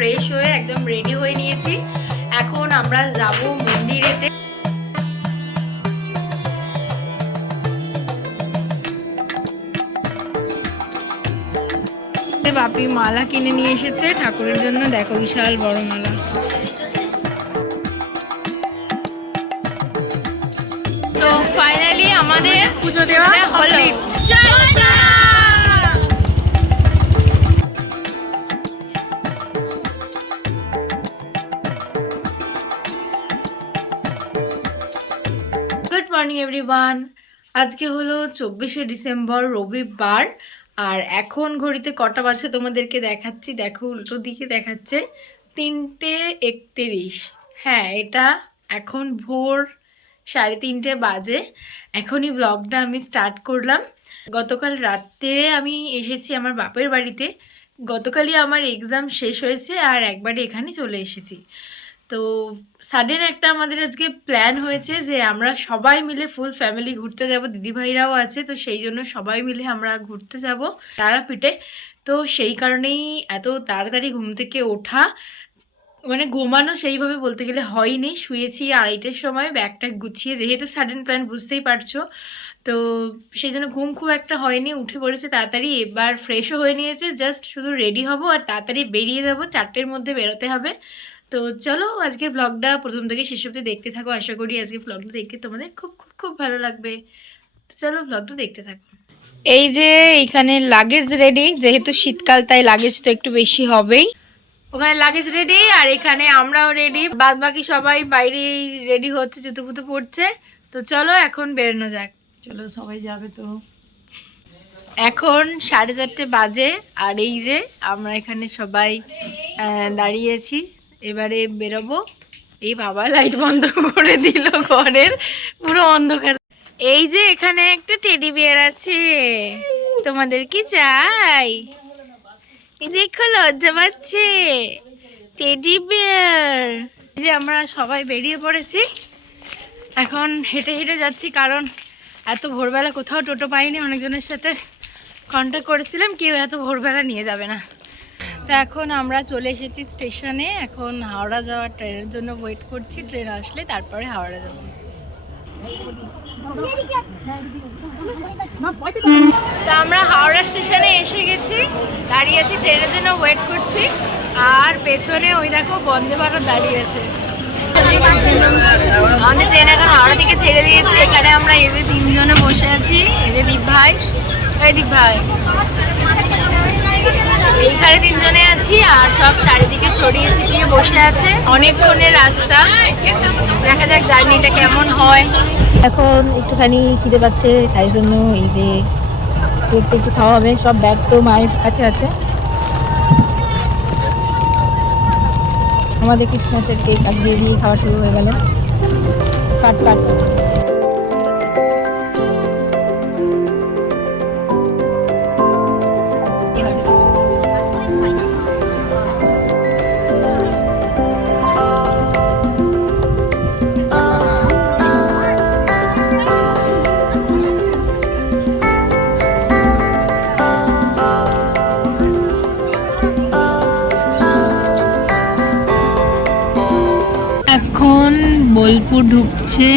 Fresh হয়ে একদম ready হয়ে নিয়েছি। এখন আমরা যাব মন্দিরেতে। বাপি মালা কিনে নিয়ে এসেছে ঠাকুরের জন্য, দেখো বিশাল বড় মালা। তো ফাইনালি আমাদের পুজো দেওয়া হলো। Good morning everyone. আজকে হলো 24শে ডিসেম্বর, রবিবার। আর এখন ঘড়িতে কটা বাজে তোমাদেরকে দেখাচ্ছি, দেখো উল্টো দিকে দেখাচ্ছে 3:31। হ্যাঁ, এটা এখন ভোর 3:30 বাজে। এখনই ব্লগটা আমি স্টার্ট করলাম। গতকাল রাত্রে আমি এসেছি আমার বাপের বাড়িতে। গতকালই আমার এক্সাম শেষ হয়েছে আর একবারে এখানে চলে এসেছি। তো সাডেন একটা আমাদের আজকে প্ল্যান হয়েছে যে আমরা সবাই মিলে ফুল ফ্যামিলি ঘুরতে যাব, দিদিভাইরাও আছে, তো সেই জন্য সবাই মিলে আমরা ঘুরতে যাব তারাপীঠে। তো সেই কারণেই এত তাড়াতাড়ি ঘুম থেকে ওঠা, মানে ঘুমানো সেইভাবে বলতে গেলে হয়নি। শুয়েছি 2:30টার সময় ব্যাগটা গুছিয়ে, যেহেতু সাডেন প্ল্যান বুঝতেই পারছো, তো সেই জন্য ঘুম খুব একটা হয়নি। উঠে পড়েছে তাড়াতাড়ি, এবার ফ্রেশও হয়ে নিয়েছে, জাস্ট শুধু রেডি হব আর তাড়াতাড়ি বেরিয়ে যাব। 4টের মধ্যে বেরোতে হবে। তো চলো আজকের ব্লগটা প্রথম থেকে শেষ অবধি দেখতে থাকো। আশা করি আজকে ব্লগটা দেখতে তোমাদের খুব খুব খুব ভালো লাগবে। তো চলো ব্লগটা দেখতে থাকো। এই যে এইখানে লাগেজ রেডি, যেহেতু শীতকাল তাই লাগেজ তো একটু বেশি হবেই। ওখানে লাগেজ রেডি আর এখানে আমরাও রেডি, বাদ বাকি সবাই বাইরে রেডি হচ্ছে, জুতো ফুতো পড়ছে। তো চলো এখন বেরোনো যাক। চলো সবাই যাবে তো। এখন 4:30 বাজে আর এই যে আমরা এখানে সবাই দাঁড়িয়েছি, এবারে বেরোবো। এই বাবা লাইট বন্ধ করে দিল ঘরের, পুরো অন্ধকার। এই যে এখানে একটা টেডি বিয়ার আছে, তোমাদের কি চাই? দেখো লজ্জা পাচ্ছে, টেডি বিয়ার। এই যে আমরা সবাই বেরিয়ে পড়েছি, এখন হেঁটে হেঁটে যাচ্ছি, কারণ এত ভোরবেলা কোথাও টোটো পাইনি। অনেকজনের সাথে কন্ট্যাক্ট করেছিলাম, কেউ এত ভোরবেলা নিয়ে যাবে না। তো এখন আমরা চলে এসেছি স্টেশনে। এখন হাওড়া যাওয়ার ট্রেনের জন্য ওয়েট করছি, ট্রেন আসলে তারপরে হাওড়া যাব। তো আমরা হাওড়া স্টেশনে এসে গেছি, দাঁড়িয়ে আছি, ট্রেনের জন্য ওয়েট করছি। আর পেছনে ওই দেখো বন্দে ভারত দাঁড়িয়ে আছে। আমাদের ট্রেন এখন হাওড়া থেকে ছেড়ে দিয়েছে। এখানে আমরা এই যে 3 জনে বসে আছি, এই যে দীপ ভাই, এই দীপ ভাই, এইখানে 3 জনে আছি আর সব চারিদিকে ছড়িয়ে ছিটিয়ে বসে আছে। অনেকক্ষণের রাস্তা, দেখা যাক জার্নিটা কেমন হয়। এখন একটুখানি খিদে পাচ্ছে, তাই জন্য এই যে একটু একটু খাওয়া হবে। সব ব্যাগ তো মায়ের কাছে আছে। আমাদের ক্রিসমাসের কেক আজকে দিয়েই খাওয়া শুরু হয়ে গেল। কাট কাট। এখন বোলপুর ঢুকছে,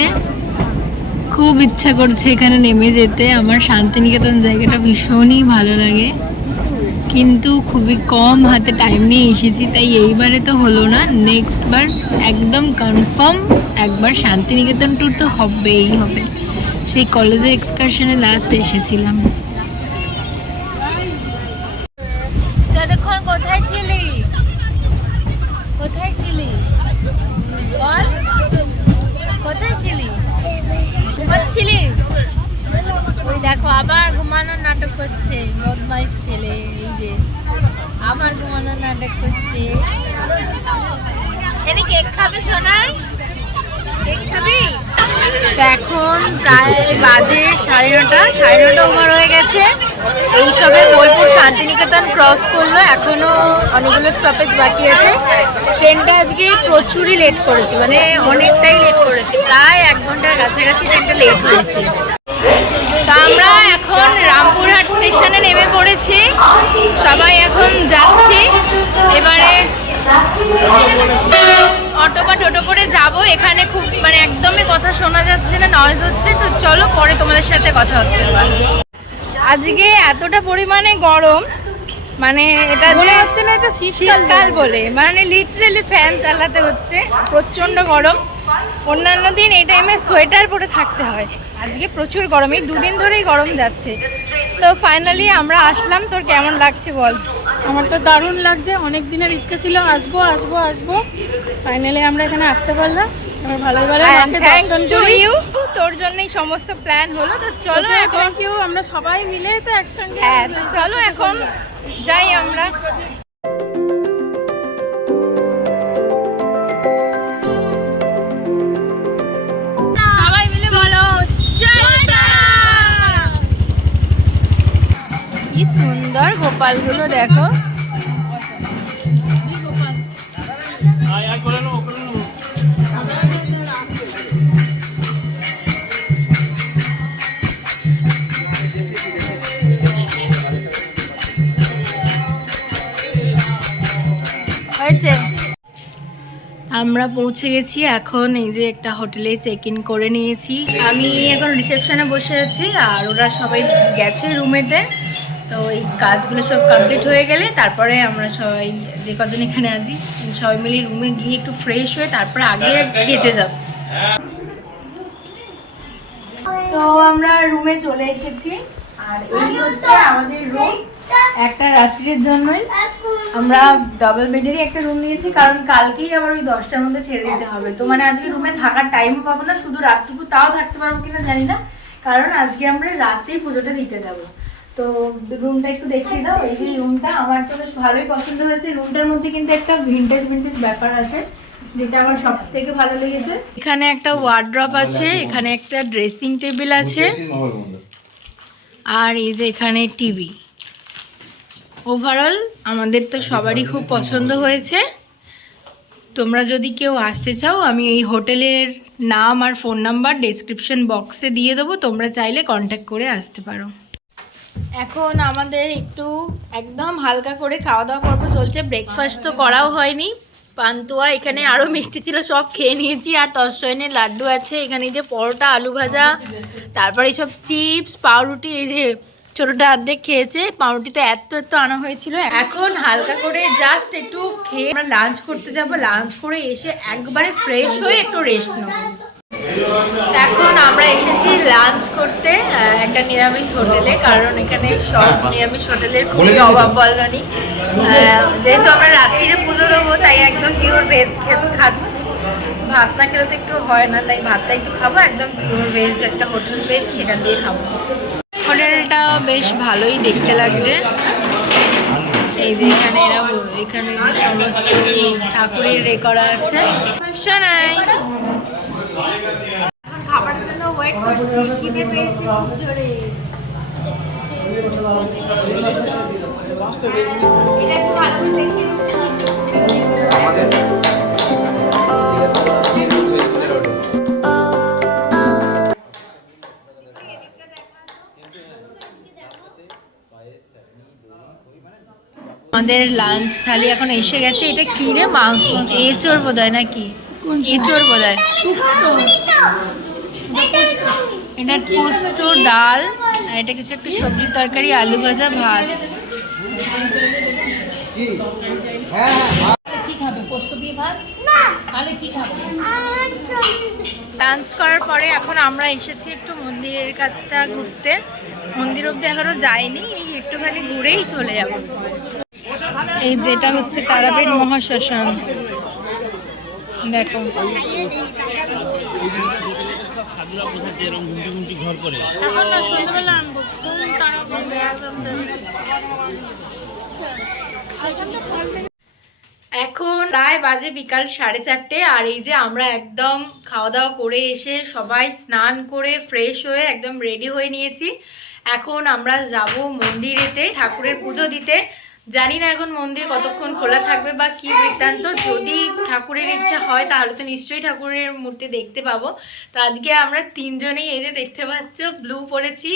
খুব ইচ্ছা করছে এখানে নেমে যেতে। আমার শান্তিনিকেতন জায়গাটা ভীষণই ভালো লাগে, কিন্তু খুবই কম হাতে টাইম নিয়ে এসেছি, তাই এইবারে তো হলো না। নেক্সট বার একদম কনফার্ম একবার শান্তিনিকেতন ট্যুর তো হবেই হবে। সেই কলেজের এক্সকারশনে লাস্ট এসেছিলাম। ততক্ষণ কোথায় ছিলি? কোথায় ছিলি বল? কোথায় ছিলি? ঘুমাচ্ছিলি? ওই দেখো আবার ঘুমানোর নাটক করছে, বদমাইশ ছেলে। এই যে আবার ঘুমানোর নাটক করছে। এনে কেক খাবে সোনার? কেক খাবি? এখন প্রায় বাজে 9:30, 9:30 ওভার হয়ে গেছে। এই সবে বোলপুর শান্তিনিকেতন ক্রস করলো, এখনো অনেকগুলো স্টপেজ বাকি আছে। ট্রেনটা আজকে প্রচুরই লেট করেছে, মানে অনেকটাই লেট করেছে, প্রায় 1 ঘন্টার কাছাকাছি ট্রেনটা লেট হয়েছে। তা আমরা এখন রামপুরহাট স্টেশনে নেমে পড়েছি, সবাই এখন যাচ্ছি। এবারে অটো বা টোটো করে যাব, এখানে খুব মানে একদমই কথা শোনা যাচ্ছে না, নয়েজ হচ্ছে। তো চলো পরে তোমাদের সাথে কথা হচ্ছে। আজকে এতটা পরিমাণে গরম, মানে এটা যে হচ্ছে না, এটা শীতকাল বলে, মানে লিটারালি ফ্যান চালাতে হচ্ছে, প্রচণ্ড গরম। অন্যান্য দিন এই টাইমে সোয়েটার পরে থাকতে হয়, আজকে প্রচুর গরম, এই দুদিন ধরেই গরম যাচ্ছে। তো ফাইনালি আমরা আসলাম। তোর কেমন লাগছে বল? আমার তো দারুণ লাগছে, অনেক দিনের ইচ্ছা ছিল আসবো আসবো আসবো, ফাইনালি আমরা এখানে আসতে পারলাম। আমরা ভালোই ভালো মাকে দর্শন করি। তোর জন্যই সমস্ত প্ল্যান হলো। তো চলো এখন, থ্যাংক ইউ, আমরা সবাই মিলে তো একসঙ্গে। হ্যাঁ তো চলো এখন যাই আমরা। সবাই মিলে বলো জয় তারা। কি সুন্দর গোপালগুলো দেখো। আমরা পৌঁছে গেছি এখন। এই যে একটা হোটেলে চেক ইন করে নিয়েছি, আমি এখন রিসেপশনে বসে আছি, আর ওরা সবাই গেছে রুমেতে। তো এই কাজগুলো সব কমপ্লিট হয়ে গেলে তারপরে আমরা সবাই যে কজন এখানে আছি সবাই মিলে রুমে গিয়ে একটু ফ্রেশ হয়ে তারপরে আগে খেতে যাব। তো আমরা রুমে চলে এসেছি, আর এই হচ্ছে আমাদের রুম। একটা রাত্রির জন্যই আমরা ডাবল বেডেরই একটা রুম নিয়েছি, কারণ কালকেই আবার ওই 10টার মধ্যে ছেড়ে দিতে হবে। তো মানে আজকে রুমে থাকার টাইমও পাবো না, শুধু রাতটুকু, তাও থাকতে পারবো কিনা জানি না, কারণ আজকে আমরা রাতেই পুজোটা দিতে যাব। তো রুমটা একটু দেখিয়ে দাও। এই যে রুমটা আমার তো বেশ ভালোই পছন্দ হয়েছে। রুমটার মধ্যে কিন্তু একটা ভিন্টেজ ভিন্টেজ ব্যাপার আছে, যেটা আমার সব থেকে ভালো লেগেছে। এখানে একটা ওয়ার্ড্রপ আছে, এখানে একটা ড্রেসিং টেবিল আছে, আর এই যে এখানে টিভি। ওভারঅল আমাদের তো সবারই খুব পছন্দ হয়েছে। তোমরা যদি কেউ আসতে চাও, আমি এই হোটেলের নাম আর ফোন নাম্বার ডেসক্রিপশন বক্সে দিয়ে দেবো, তোমরা চাইলে কন্ট্যাক্ট করে আসতে পারো। এখন আমাদের একটু একদম হালকা করে খাওয়া দাওয়া পর্ব চলছে। ব্রেকফাস্ট তো করাও হয়নি, পান্তুয়া এখানে আরও মিষ্টি ছিল সব খেয়ে নিয়েছি, আর তসয়নের লাড্ডু আছে, এখানে যে পরোটা, আলু ভাজা, তারপরে এইসব চিপস, পাউরুটি, এই যে ছোটোটা অর্ধেক খেয়েছে, পাউরুটিতে এত আনা হয়েছিল। এখন হালকা করে জাস্ট একটু খেয়ে আমরা লাঞ্চ করতে যাব। লাঞ্চ করে এসে একবারে ফ্রেশ হয়ে একটু রেস্ট নেব। এখন আমরা এসেছি লাঞ্চ করতে একটা নিরামিষ হোটেলে, কারণ এখানে সব নিরামিষ হোটেলের খুবই অভাব বলনি। যেহেতু আমরা রাত্রিরে পুজো দেবো, তাই একদম পিওর ভেজ খাচ্ছি। ভাত না খেলে তো একটু হয় না, তাই ভাতটা একটু খাবো, একদম পিওর ভেজ একটা হোটেল ভেজ, সেটা দিয়ে খাবো। হোটেলটা বেশ ভালোই দেখতে লাগছে। এই যে এখানে এখানে সমস্ত ঠাকুরের রে করা আছে। শোনাই খাবারের জন্য ওয়েট করছি, খিদে পেয়েছি খুব জোরে। এটা একটু ভালো করে দেখিয়ে দিতে। আমাদের লাঞ্চ থালি এখন এসে গেছে। এটা কি রে? মাংস, এঁচোড় বোধ হয় নাকি? এঁচোড় বোধ হয়। এটা পোস্ত, ডাল, আর এটা কিছু একটা সবজি তরকারি, আলু ভাজা, ভাত। কি খাবে? পোস্ত দিয়ে ভাত? তাহলে কি খাবে? লাঞ্চ করার পরে এখন আমরা এসেছি একটু মন্দিরের কাছটা ঘুরতে। মন্দির অব্দি এখনো যাইনি, এই একটুখানি ঘুরেই চলে যাবো। এই যেটা হচ্ছে তারাপীঠ মহাশ্মশান, দেখো। এখন প্রায় বাজে বিকাল 4:30, আর এই যে আমরা একদম খাওয়া দাওয়া করে এসে সবাই স্নান করে ফ্রেশ হয়ে একদম রেডি হয়ে নিয়েছি। এখন আমরা যাব মন্দিরেতে ঠাকুরের পুজো দিতে। জানি না এখন মন্দির কতক্ষণ খোলা থাকবে বা কি বৃত্তান্ত। যদি ঠাকুরের ইচ্ছা হয় তাহলে তো নিশ্চয়ই ঠাকুরের মূর্তি দেখতে পাবো। তো আজকে আমরা তিনজনেই এই যে দেখতে পাচ্ছ ব্লু পরেছি,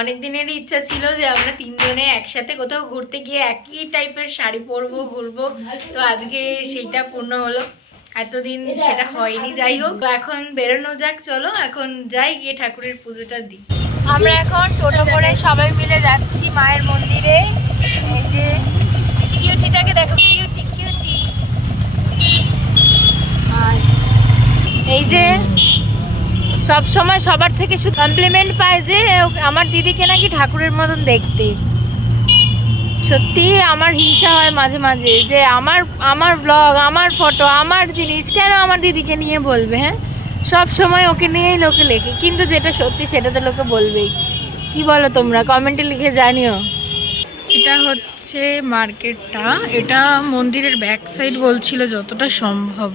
অনেক দিনেরই ইচ্ছা ছিল যে আমরা তিনজনে একসাথে কোথাও ঘুরতে গিয়ে একই টাইপের শাড়ি পরবো, ঘুরবো। তো আজকে সেইটা পূর্ণ হলো, এতদিন সেটা হয়নি। যাই হোক, এখন বেরোনো যাক, চলো এখন যাই, গিয়ে ঠাকুরের পুজোটা দিই। আমরা এখন টোটো করে সবাই মিলে যাচ্ছি মায়ের মন্দিরে। এই যে কিউটিটাকে দেখো, কিউটি কিউটি। আর এই যে সব সময় সবার থেকে শুধু কমপ্লিমেন্ট পায় যে আমার দিদিকে নাকি ঠাকুরের মতন দেখতে। সত্যি আমার হিংসা হয় মাঝে মাঝে যে আমার ব্লগ, আমার ফটো, আমার জিনিস কেন আমার দিদিকে নিয়ে বলবে। হ্যাঁ, সব সময় ওকে নিয়েই লোকে লেখে, কিন্তু যেটা সত্যি সেটা তো লোকে বলবেই। কি বলো তোমরা, কমেন্টে লিখে জানিও। এটা হচ্ছে মার্কেটটা, এটা মন্দিরের ব্যাক সাইড বলছিল যতটা সম্ভব।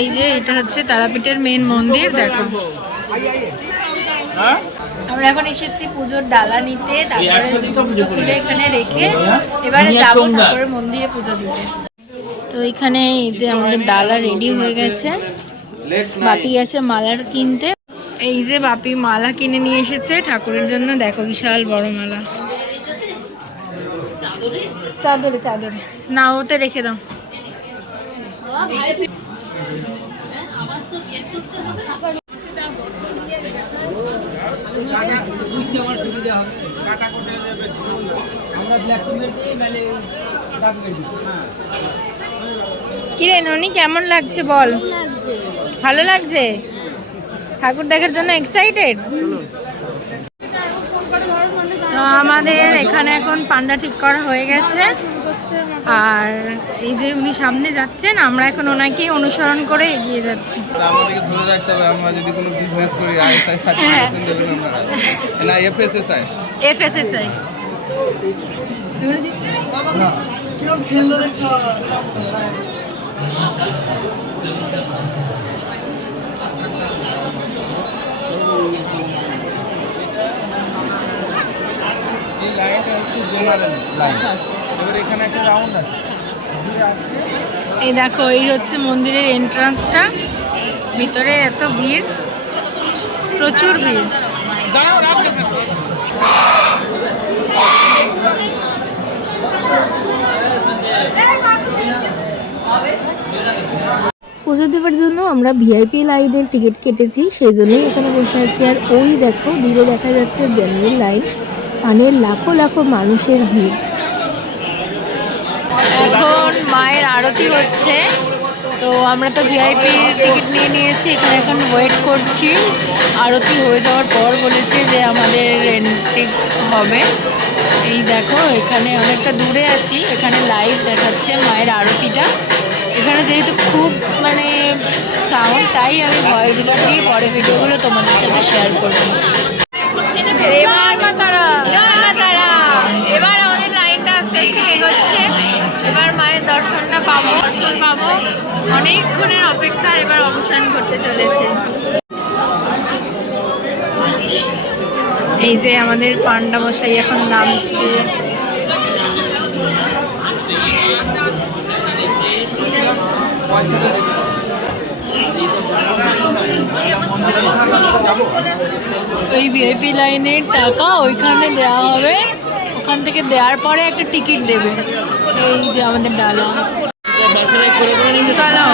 এই যে এটা হচ্ছে তারাপীঠের মেন মন্দির, দেখো। আমরা এখন এসেছি পুজোর ডালা নিতে, তারপরে পুজো খুলে এখানে রেখে এবারে যাবো ঠাকুরের মন্দিরে পুজো দিতে। তো এখানে এই যে আমাদের ডালা রেডি হয়ে গেছে, বাপি গেছে মালার কিনতে। এই যে বাপি মালা কিনে নিয়ে এসেছে ঠাকুরের জন্য, দেখো বিশাল বড় মালা। চাদরে চাদরে না, ওতে রেখে দাও। কিরে ননি, কেমন লাগছে বল? ভালো লাগছে? ঠাকুর দেখার জন্য এক্সাইটেড? তো আমাদের এখানে এখন পান্ডা ঠিক করা হয়ে গেছে, আর এই যে উনি সামনে যাচ্ছেন, আমরা এখন ওনাকে অনুসরণ করে এগিয়ে যাচ্ছি। আমাদেরকে ধরে রাখতে হবে, আমরা যদি কোনো বিজনেস করি আইএসআই সার্টিফিকেশন দেবেন আপনারা, না এফএসএসআই। এফএসএসআই না কেউ খেললো দেখতে হবে। এই লাইনটা হচ্ছে জেনারেল লাইন, এবার এখানে একটা রাউন্ড আছে। এই দেখো, এই হচ্ছে মন্দিরের এন্ট্রান্সটা, ভিতরে এত ভিড়, প্রচুর ভিড়। পুজো দেওয়ার জন্য আমরা ভিআইপি লাইনের টিকিট কেটেছি, সেই জন্যই এখানে বসে আছি। আর ওই দেখো দূরে দেখা যাচ্ছে জেনারেল লাইন, মানে লাখো লাখো মানুষের ভিড়। এখন মায়ের আরতি হচ্ছে, তো আমরা তো ভিআইপি টিকিট নিয়ে নিয়েছি, এখানে এখন ওয়েট করছি। আরতি হয়ে যাওয়ার পর বলেছে যে আমাদের এন্ট্রি হবে। এই দেখো এখানে অনেকটা দূরে আছি, এখানে লাইভ দেখাচ্ছে মায়ের আরতিটা। এখানে যেহেতু খুব মানে সাউন্ড, তাই আমি ভয়েস ওভার দিয়ে পরে ভিডিওগুলো তোমাদের সাথে শেয়ার করবো। এবার আমাদের লাইনটা আস্তে আস্তে এগোচ্ছে, এবার মায়ের দর্শনটা পাবো, দর্শন পাবো। অনেকক্ষণের অপেক্ষার এবার অবসান করতে চলেছে। এই যে আমাদের পান্ডা মশাই এখন নামছে। ওই ভিআইপি লাইনের টাকা ওইখানে দেওয়া হবে, ওখান থেকে দেওয়ার পরে একটা টিকিট দেবে। এই যে আমাদের ডালা। চলো,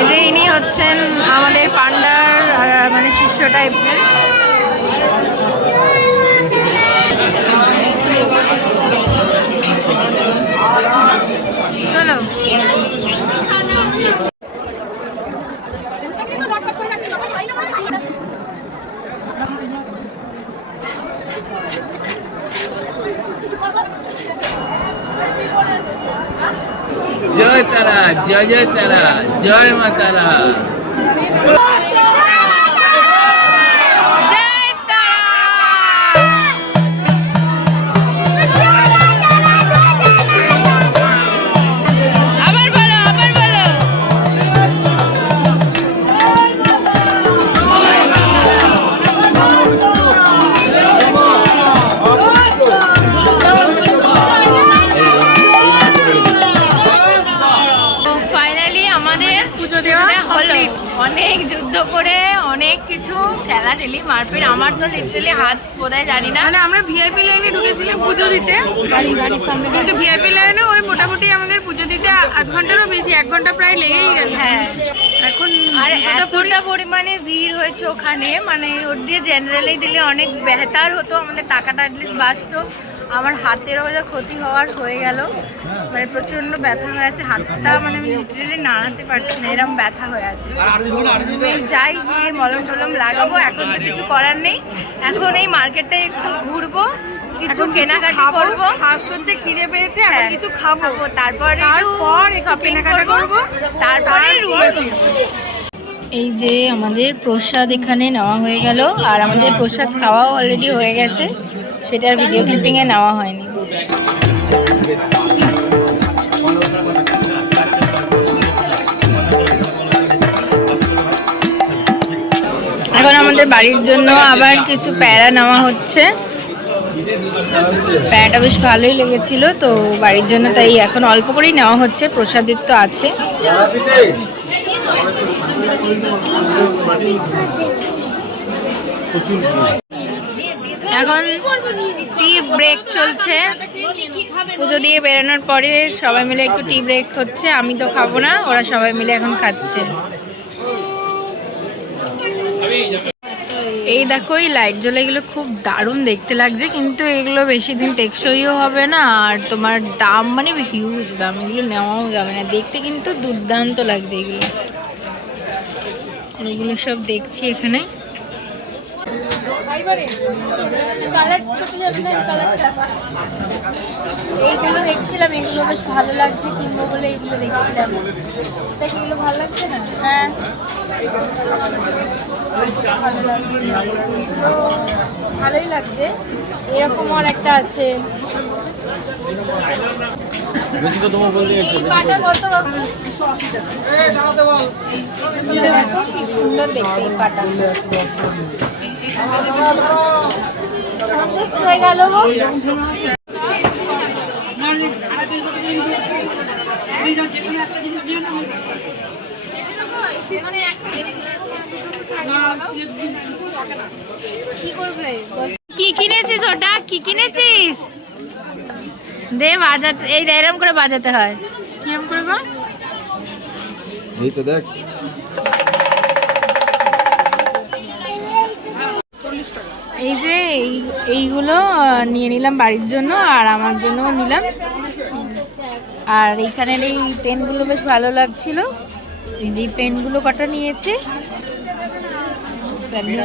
এই যে ইনি হচ্ছেন আমাদের পান্ডার মানে শিষ্য টাইপের। চলো, জয় তারা, জয় জয় তারা, জয় মা তারা। অনেক মারপিট, আমার তো লিটারালি হাত বোধহয় জানি না। মানে আমরা ভিআইপি লাইনে ঢুকেছিলাম পুজো দিতে, কিন্তু ভিআইপি লাইনে ওই মোটামুটি আমাদের পুজো দিতে আধ ঘন্টারও বেশি, 1 ঘন্টা প্রায় লেগেই গেল। হ্যাঁ, এখন আর এতটা পরিমাণে ভিড় হয়েছে ওখানে, মানে ওর দিয়ে জেনারেলি দিলে অনেক বেহতার হতো, আমাদের টাকাটা অ্যাটলিস্ট বাঁচতো। আমার হাতেরও যা ক্ষতি হওয়ার হয়ে গেল, মানে প্রচণ্ড ব্যথা হয়ে আছে হাতটা, মানে আমি লিটারেলি নাড়াতে পারছি না, এরকম ব্যথা হয়ে আছে। যাই গিয়ে মলম টলম লাগাবো, এখন তো কিছু করার নেই। এখন এই মার্কেটটা একটু ঘুরবো, কিছু কেনাকাটি করবো। ফার্স্ট হচ্ছে খিদে পেয়েছে, এখন হ্যাঁ, কিছু খাবো, তারপরে শপিং করবো, তারপরে রুমে ফিরবো। এই যে আমাদের প্রসাদ এখানে নেওয়া হয়ে গেল, আর আমাদের প্রসাদ খাওয়াও অলরেডি হয়ে গেছে, সেটার ভিডিও ক্লিপিংয়ে নেওয়া হয়নি। এখন আমাদের বাড়ির জন্য আবার কিছু প্যারা নেওয়া হচ্ছে। প্যারাটা বেশ ভালোই লেগেছিল তো বাড়ির জন্য, তাই এখন অল্প করেই নেওয়া হচ্ছে, প্রসাদের তো আছে। এখন টি ব্রেক চলছে, পুজো দিয়ে বেরোনোর পরে সবাই মিলে একটু টি ব্রেক হচ্ছে। আমি তো খাবো না, ওরা সবাই মিলে এখন খাচ্ছে। এই দেখো এই লাইট জ্বলে এগুলো খুব দারুণ দেখতে লাগছে, কিন্তু এগুলো বেশি দিন টেকসইও হবে না, আর তোমার দাম মানে হিউজ দাম, এগুলো নেওয়াও যাবে না। দেখতে কিন্তু দুর্দান্ত লাগছে এগুলো। এগুলো সব দেখছি এখানে। এইগুলো দেখছিলাম, এগুলো বেশ ভালো লাগছে, কিনবো বলে এইগুলো দেখছিলাম। এগুলো ভালো লাগছে না? হ্যাঁ, ভালোই লাগছে। এরকম আর একটা আছে, বেশি কত বলতে গেছো? পাটা কত? সুন্দর দেখতে এই পাটা। কোথায় গেল গো? কি কিনেছিস ওটা? কি কিনেছিস? দে বাজাতে, এই এরম করে বাজাতে হয়। কিরম করে গো? এই তো দেখ, এই যে এইগুলো নিয়ে নিলাম বাড়ির জন্য, আর আমার জন্যও নিলাম। আর এইখানের এই পেনগুলো বেশ ভালো লাগছিল, এই পেনগুলো কটা নিয়েছি।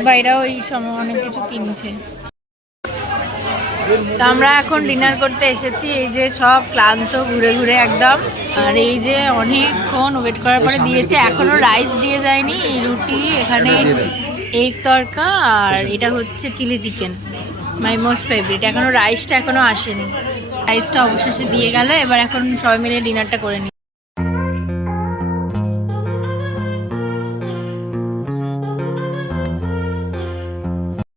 বাইরেও এই সময় অনেক কিছু কিনছে। তো আমরা এখন ডিনার করতে এসেছি। এই যে সব ক্লান্ত ঘুরে ঘুরে একদম, আর এই যে অনেকক্ষণ ওয়েট করার পরে দিয়েছে, এখনো রাইস দিয়ে যায়নি। এই রুটি, এখানে এগ তড়কা, আর এটা হচ্ছে chilli chicken, my most favourite. এখনো রাইসটা এখনো আসেনি, রাইসটা অবশেষে দিয়ে গেল। এবার এখন সবাই মিলে ডিনারটা করে নিই।